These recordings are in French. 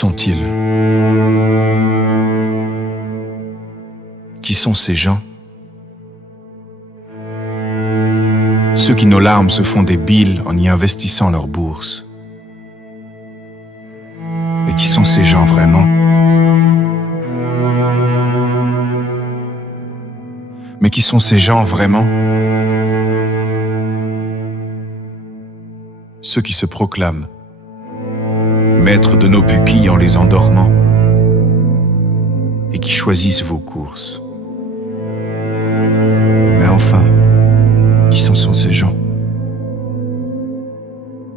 sont-ils? Qui sont ces gens? Ceux qui nos larmes se font des billes en y investissant leur bourse. Et qui sont ces gens vraiment? Mais qui sont ces gens vraiment? Ceux qui se proclament maîtres de nos pupilles en les endormant et qui choisissent vos courses. Mais enfin, qui sont ces gens?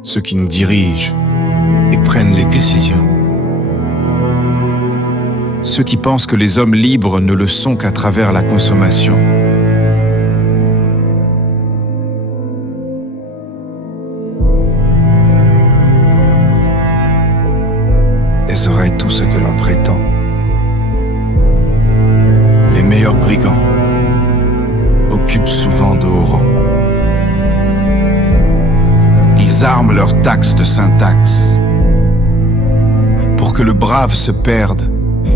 Ceux qui nous dirigent et prennent les décisions. Ceux qui pensent que les hommes libres ne le sont qu'à travers la consommation. Et serait tout ce que l'on prétend. Les meilleurs brigands occupent souvent de hauts rangs. Ils arment leurs taxes de syntaxe pour que le brave se perde,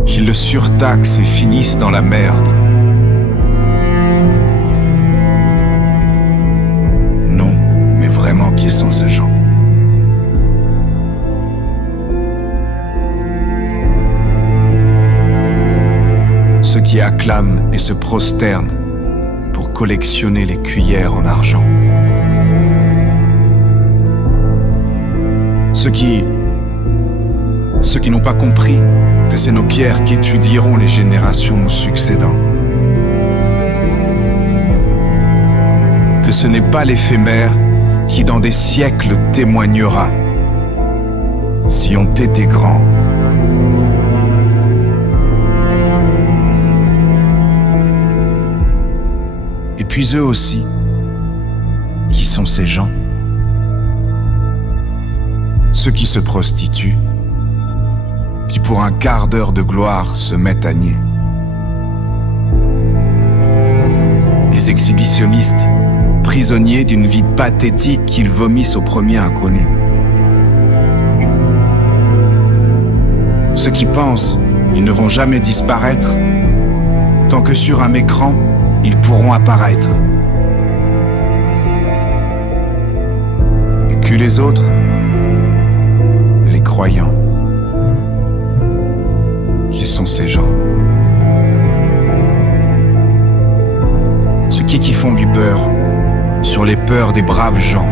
qu'ils le surtaxent et finissent dans la merde. Non, mais vraiment, qui sont ces gens? Ceux qui acclament et se prosternent pour collectionner les cuillères en argent. Ceux qui n'ont pas compris que c'est nos pierres qu'étudieront les générations nous succédant. Que ce n'est pas l'éphémère qui dans des siècles témoignera si ont été grands. Et puis eux aussi, qui sont ces gens? Ceux qui se prostituent, qui pour un quart d'heure de gloire se mettent à nu. Des exhibitionnistes, prisonniers d'une vie pathétique qu'ils vomissent au premier inconnu. Ceux qui pensent ils ne vont jamais disparaître tant que sur un écran ils pourront apparaître. Et que les autres, les croyants, qui sont ces gens? Ceux qui font du beurre sur les peurs des braves gens.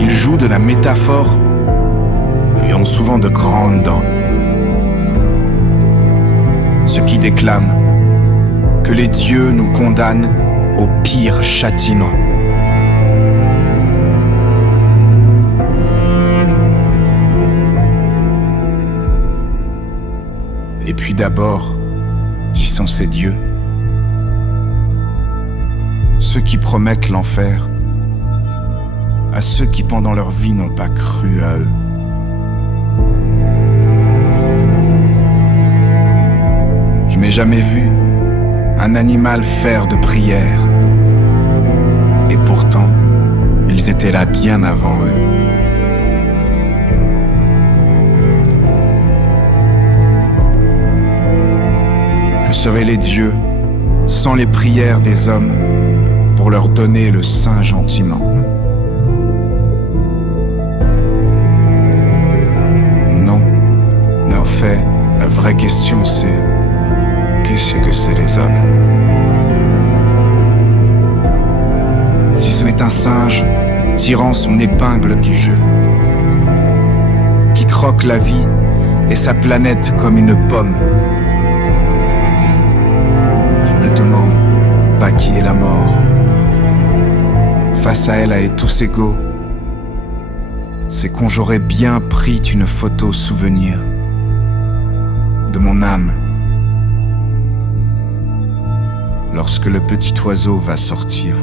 Ils jouent de la métaphore et ont souvent de grandes dents. Ceux qui déclament que les dieux nous condamnent au pire châtiment. Et puis d'abord, qui sont ces dieux? Ceux qui promettent l'enfer à ceux qui pendant leur vie n'ont pas cru à eux. Je n'ai jamais vu un animal faire de prière. Et pourtant, ils étaient là bien avant eux. Que seraient les dieux sans les prières des hommes pour leur donner le sein gentiment? Non, mais en fait, la vraie question c'est: qu'est-ce que c'est les hommes? Si ce n'est un singe tirant son épingle du jeu, qui croque la vie et sa planète comme une pomme. Je ne demande pas qui est la mort. Face à elle et tous égaux, c'est qu'on j'aurais bien pris une photo souvenir de mon âme lorsque le petit oiseau va sortir.